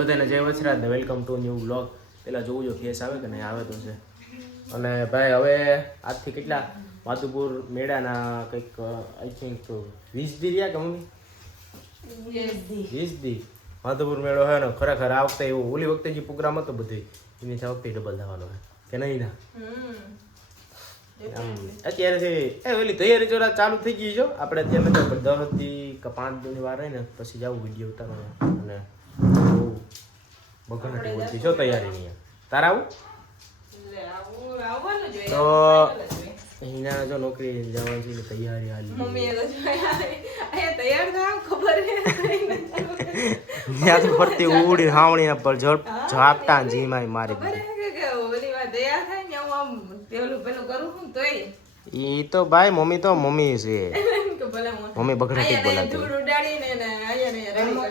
બધાને જય વસરાજ ને વેલકમ ટુ ન્યૂ બ્લોગ. પેલા જોવું જો ફેસ આવે કે નહીં આવે તો છે. અને ભાઈ હવે આજથી કેટલા માધુપુર મેળાના કંઈક આઈ થિંક 20 દી રહ્યા કે મમ્મી 20 દી માધુપુર મેળો હે ને ખરેખર આ વખતે એવું ઓલી વખતે જે પ્રોગ્રામ હતો બધે એની આ વખતે ડબલ થવાનો હે કે નહીં ના અત્યારેથી ઓલી તૈયારી જોરા ચાલુ થઈ ગઈ જો આપણે અત્યારે તો 10 થી કે 5 દિનની વાર રહી ને પછી જાવું વિડીયો ઉતારવાનો અને બગડતી બોલતી છો તૈયારી નહીં તારા આવું તો હિના જો નોકરી જવાની છે તૈયારી હાલી મમ્મી તો તૈયાર થાવ ખબર હે ન્યા તો ફરતી ઉડી હાવણી પર ઝાપટા જીમાઈ મારી ખબર હે કે ઓલી વાત તૈયાર થાય ને હું આમ પેલું કરું હું તોય ઈ તો ભાઈ મમ્મી તો મમ્મી છે મમ્મી બગડાટી બોલાતી ધૂળ ઉડાડીને ને આયા ને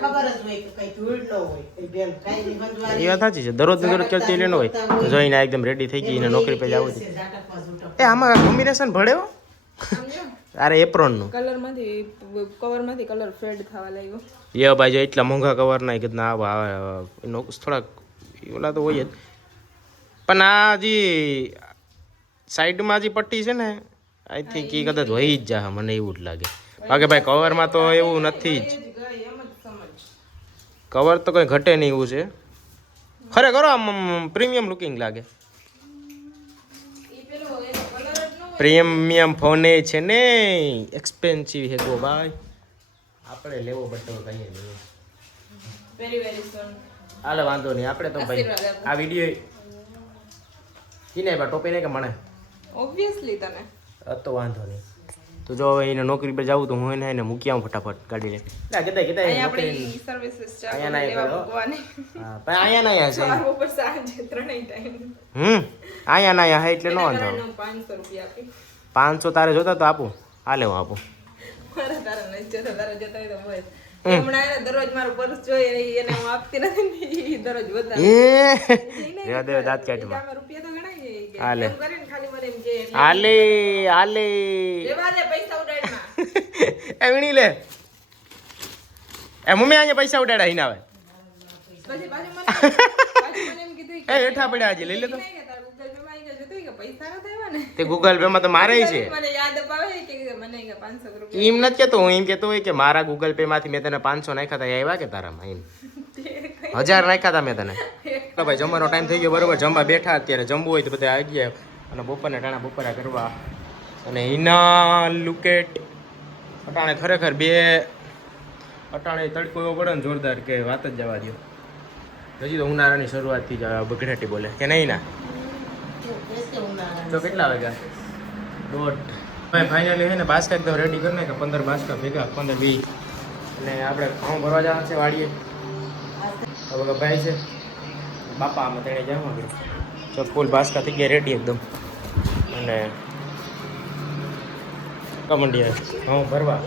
ખબર જ હોય કે કઈ ધૂળ ન હોય કઈ બેન કાઈ ની બંધવાની એ વાત સાચી છે દરરોજ કરતી લેનો હોય જોઈને એકદમ રેડી થઈ ગઈ ને નોકરી પર જાવું છે એ આમાં કોમ્બિનેશન ભળ્યો અરે એપ્રોન નું કલર માંથી કવર માંથી કલર ફેડ થવા લાગ્યો યે ભાઈ જો એટલા મોંઘા કવર ના કે ના આવે થોડા ઓલા તો હોય જ પણ આ જે સાઈડમાં જે પટ્ટી છે ને આઈ થિંક એ કદાચ વહી જ જા મને એવું જ લાગે બાકી ભાઈ કવરમાં તો એવું નથી જ કવર તો કંઈ ઘટે નહીં એવું છે ખરેખર આમ પ્રીમિયમ લુકિંગ લાગે પ્રીમિયમ ફોને છે ને એક્સપેન્સિવ હે ગો ભાઈ આપણે લેવો બટો કહીએ નહીં વેરી વેરી સોન હાલે વાંધો નહીં આપણે તો ભાઈ આ વિડીયો કિને બા ટોપી ને કે મને ઓબ્વિયસલી તને તો વાંધો નહીં તો જો હવે એને નોકરી પર જાવું તો હું એને મૂકી આવું ફટાફટ ગાડી લે કેતા નોકરી સર્વિસીસ ચાલુ લેવા ભગવાને હા પણ આયા ના આયા છે સવાર ઉપર સાંજે ત્રણેય ટાઈમ આયા ના આયા એટલે નો વાંધો 500 રૂપિયા આપી 500 તારે જોતા તો આપું હાલે હું આપું મારા તારા નહીં જોતા તારા જોતા હોય તો બોલ હમણાં એને દરરોજ મારું પર્સ જોઈએ એને હું આપતી નથી દરરોજ બતા એ દે દાંત કાઢમાં રૂપિયા તો ગણાય હાલે કરીને ખાલી મને એમ કે હાલે હાલે લેવા દે પૈસા ઉડાડમાં એ વીણી લે એ મમ્મી આને પૈસા ઉડાડા હિના આવે પછી પાછું મને એમ કીધું એ હેઠા પડ્યા આજે લઈ લે તો તે ગૂગલ પે માં તો મારે છે મને યાદ અપાવે કે મને 500 રૂપિયા એમ નથી કેતો હું એમ કેતો હોય કે મારા ગૂગલ પે માંથી મેં તને 500 નાખ્યા હતા આવ્યા કે તારામાં એમ 1000 નાખ્યા હતા મેં તને તો ભાઈ જમવાનો ટાઈમ થઈ ગયો બરોબર જમવા બેઠા અત્યારે જમવું હોય તો બધા આવી ગયા અને બપોરના ટાણા બપોરા કરવા અને હિના લુકેટ અટાણે ખરેખર બે અટાણે તડકો એવો પડે ને જોરદાર કે વાત જ જવા દો હજી તો ઉનાળાની શરૂઆતથી જ બગડાટી બોલે કે નહીં ના તો કેટલા વાગ્યા 1:30 ભાઈ ફાઇનલી હે ને બાસ્કા એકદમ રેડી કરી નાખે 15 બાસ્કા ભેગા 15-20 અને આપણે ઘઉં ભરવા જવાનું છે વાડીએ હવે ભાઈ છે બાપા આમાં તેણે જવા આગળ તો ફૂલ બાસ્કા થઈ ગયા રેડી એકદમ અને કમંડી ઘઉં ભરવા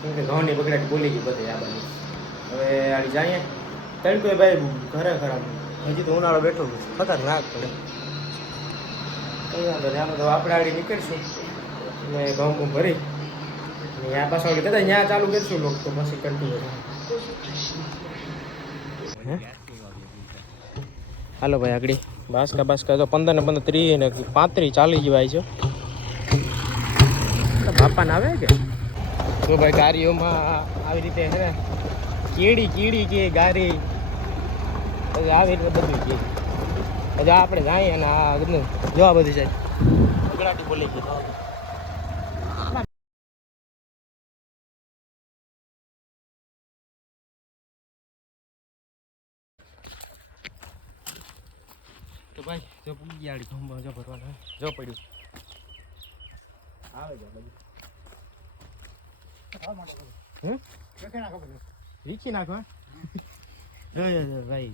કેમ કે ઘઉંની બગડાટી બોલી ગઈ બધે આ બાજુ હવે આડી જઈએ તડકો ભાઈ ઘરે ખરાબ હજી તો ઉનાળો બેઠો ખતરનાક પડે કઈ વાંધો નહીં આમાં તો આપણે આગળ નીકળીશું અને ઘઉં ભરી અને આ પાછળ કદાચ ત્યાં ચાલુ કરીશું લોકો તો પછી કન્ટિન્યુ હાલો ભાઈ આગળ બાસ્કા તો 15 ને 15 30 ને 35 40 જેવાય છે બાપાને આવે કે તો ભાઈ ગાડીઓમાં આવી રીતે છે ને કીડી કે ગાડી આવી રીતે બધું કે હજી આપણે જાય અને આ બધું જોવા બધું જાય બગડાટી બોલી ગઈ તો ભાઈ જો પૂરી ગાડી ઘઉં જો ભરવાનું જો પડ્યું આવે છે બધું રીખી નાખો ભાઈ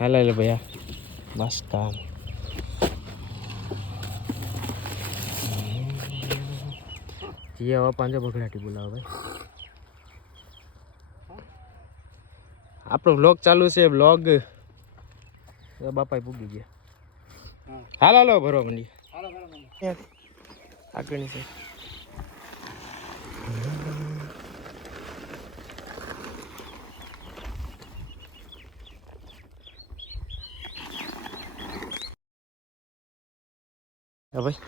હાલો ભૈયા બસ કામ પાંચો બગડાટી બોલાવો ભાઈ આપણો વ્લોગ ચાલુ છે વ્લોગ બાપા પૂગી ગયા હાલો ભરો મંડી આગળની છે હા ભાઈ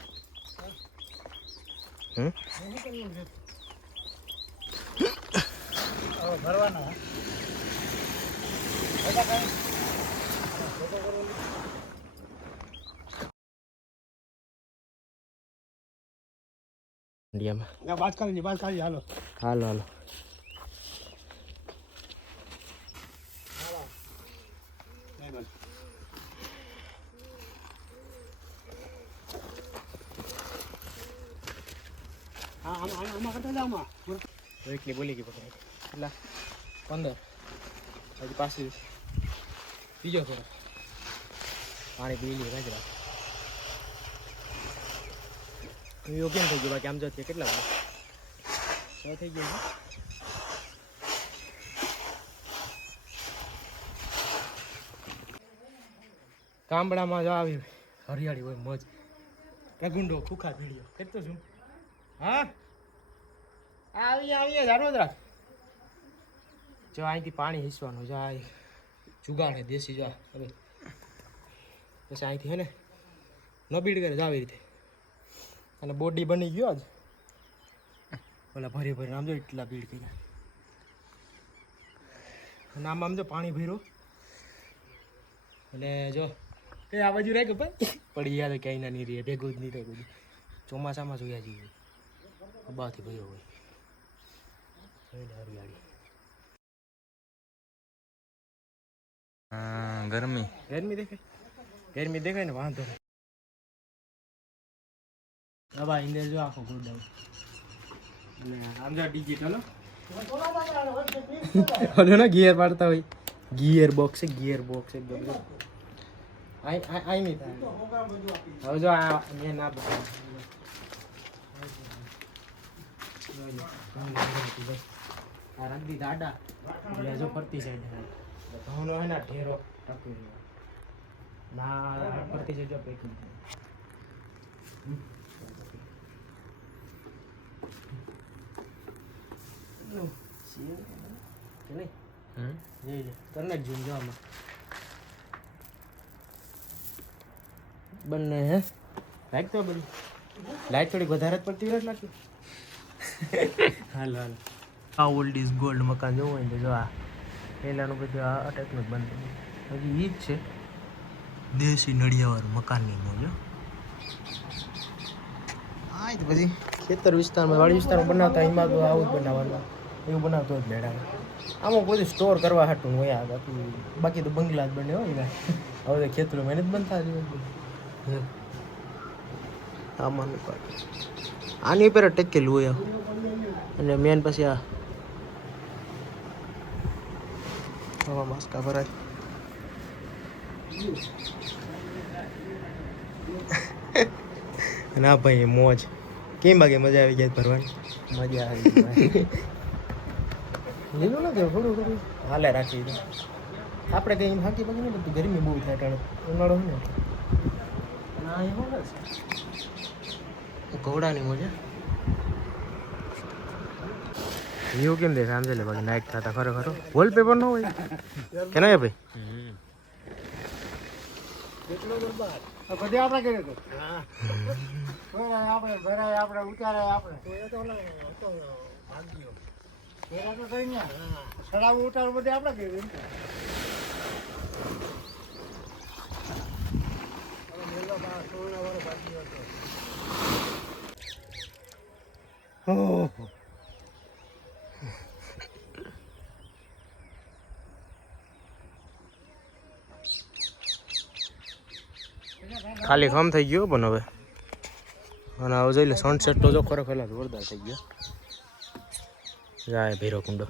ભરવાના ઇન્ડિયામાં બાત કરી હાલો હાલો હાલો આમાં કરતા જાવ એટલી બોલી ગઈ પકડ એટલા 15 હજી પાછી બીજો થોડો પાણી પી લઈએ કાંઈ એવું કેમ થઈ ગયું બાકી આમ જો કેટલા વાગે 6 થઈ ગયો ગામડામાં જ આવી હરિયાળી હોય મોજ રગુંડો ખુખા ભીડિયો કેટલો છું હા આવીએ જાણો રાખ જો અહીંથી પાણી હિસવાનું જો આ જુગાડે દેશી જો હવે પછી અહીંથી હે ને ન બીડ કરે જ આવી રીતે અને બોડી બની ગયો જ ઓલા ભરી ભરી આમ જો એટલા બીડ કર્યા અને આમ જો પાણી ભર્યું અને જો એ આ બાજુ રાખ ભાઈ પડી યાદ ક્યાંય ના નહીં રહે ભેગું જ નહીં થાય બધું ચોમાસામાં જોયા જઈએ અબાથી ભર્યો હોય હરિયાળી હા ગરમી દેખાય ને વાંધો નહીં દવા ઇન્દર જો આખો ગોડાઉન અને આમ જો ડિજિટલ ઓલો ને ગિયર પાડતા હોય ગિયર બોક્સ એકદમ આઈ નહીં થાય હવે જો આ મેં ના આ રંગી દાડા એટલે જો ફરતી સાઈડ ઘઉંનો હે ને ઢેરો ટકી રહ્યો ના ફરતી સાઈડ જો પેકિંગ બંને હે લાઈટ તો બધી લાઈટ થોડીક વધારે જ પડતી હોય લાગતી હાલ આ ઓલ્ડ ઇઝ ગોલ્ડ મકાન જોવું હોય ને જો આ પહેલાંનું બધું આ અટેકનું જ બનતું હજી ઈ જ છે દેશી નળિયાવાળું મકાનની મોજ હા તો પછી ખેતર વિસ્તારમાં વાડી વિસ્તારમાં બનાવતા એમાં તો આવું જ બનાવવાનું એવું બનાવતો જ મેળા આમાં બધું સ્ટોર કરવા હાટું હોય બાકી તો બંગલા જ બને હોય ને હવે તો ખેતરો મહેનત બનતા જ આમાં આની ઉપર ટેકેલું હોય અને મેન પછી આ હવા માસ્કા ભરાય ના ભાઈ મોજ કેમ બાકી મજા આવી જાય ભરવાની મજા આવી લીલું નથી થોડું હાલે રાખી દે આપણે કંઈ હાકી પગી ને બધું ગરમી બહુ થાય ટાણે ઉનાળો હોય ને ના એ હોય ઘોડાની મજા એવું કેમ દે સમજે લે બાકી નાઇટ થતા ખરો વોલપેપર ન હોય કે ના ભાઈ બધે આપણે કર્યો તો આપણે ભરાય આપણે ઉતારાય આપણે ભાગ્યો પેલા તો કઈ ને સડાવું ઉતારવું બધે આપણે કર્યું ખાલી કામ થઈ ગયો પણ હવે અને હવે જોઈ લે સનસેટ તો જો ખરેખર જોરદાર થઈ ગયો જાય ભેરો કુંડો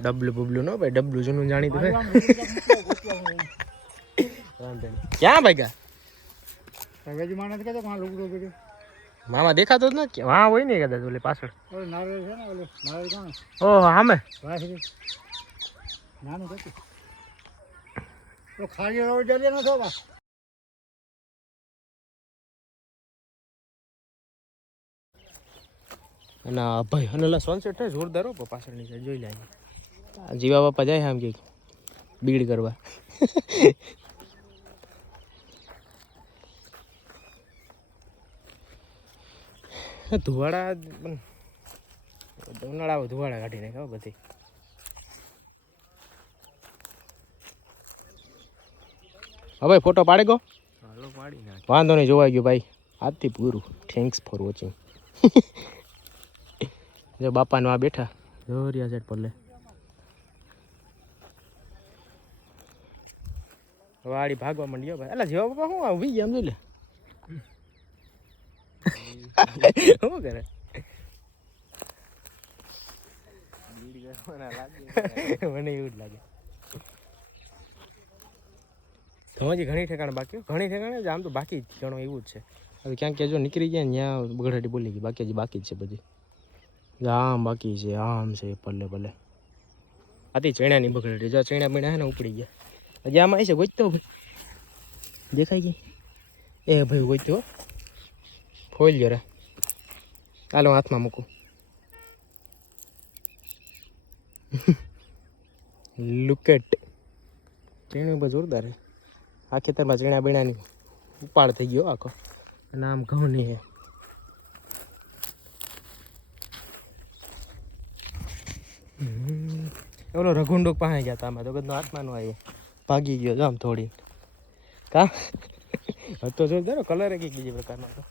ડબલું બબલું નો ભાઈ ડબલું જૂનું જાણીતું હે ક્યાં ભાગ્યા મામા દેખાતો જ નથી હા હોય ને કદાચ ઓલે પાછળ ઓહો સામે ખાલી રોડ જલ્દી ન થવા અને ભાઈ અને સનસેટ થાય જોરદાર હો પાછળની સાઈડ જોઈ લે જીવા બાપા જાય આમ કે બીડ કરવા ધુવાડા ઉનાળા ધુવાડા કાઢી નાખે બધી. હવે ફોટો પાડે ગો વાંધો નહીં, જોવાઈ ગયો ભાઈ. આજથી પૂરું. Thanks for watching. જો બાપાનો આ બેઠા જોરિયા સેટ પર લે વાડી ભાગવા માંડ્યો ભાઈ. અલા જેવા બાપા શું આવી ગયા એમ જોઈ લે શું કરે મને એવું જ લાગે. હજી ઘણી ઠેકાણે બાકી, ઘણી ઠેકાણે આમ તો બાકી ઘણો એવું જ છે. હવે ક્યાંક કે જો નીકળી ગયા ને ત્યાં બગડાટી બોલી ગઈ, બાકી હજી બાકી જ છે બધી. આમ બાકી છે, આમ છે, ભલે ભલે આથી ચણાની બગડાટી. જો ચણા બન્યા હે ને ઉપડી ગયા. હજી આમાં છે ગોચતો ભાઈ, દેખાય ગઈ એ ભાઈ ગોચતો ફોઈલ જરા. ચાલો હાથમાં મૂકું. લુકેટ ચીણું બસ જોરદાર છે. આ ખેતરમાં ચીણા બીણાની ઉપાડ થઈ ગયો આખો. અને આમ ઘઉંની છે. ઓલો રઘુંડુક પાસે ગયા હતા આમાં તો બધું હાથમાં નો આવ્યો, ભાગી ગયો આમ થોડી. કા હતો જોરદાર કલર એક બીજી પ્રકારનો હતો.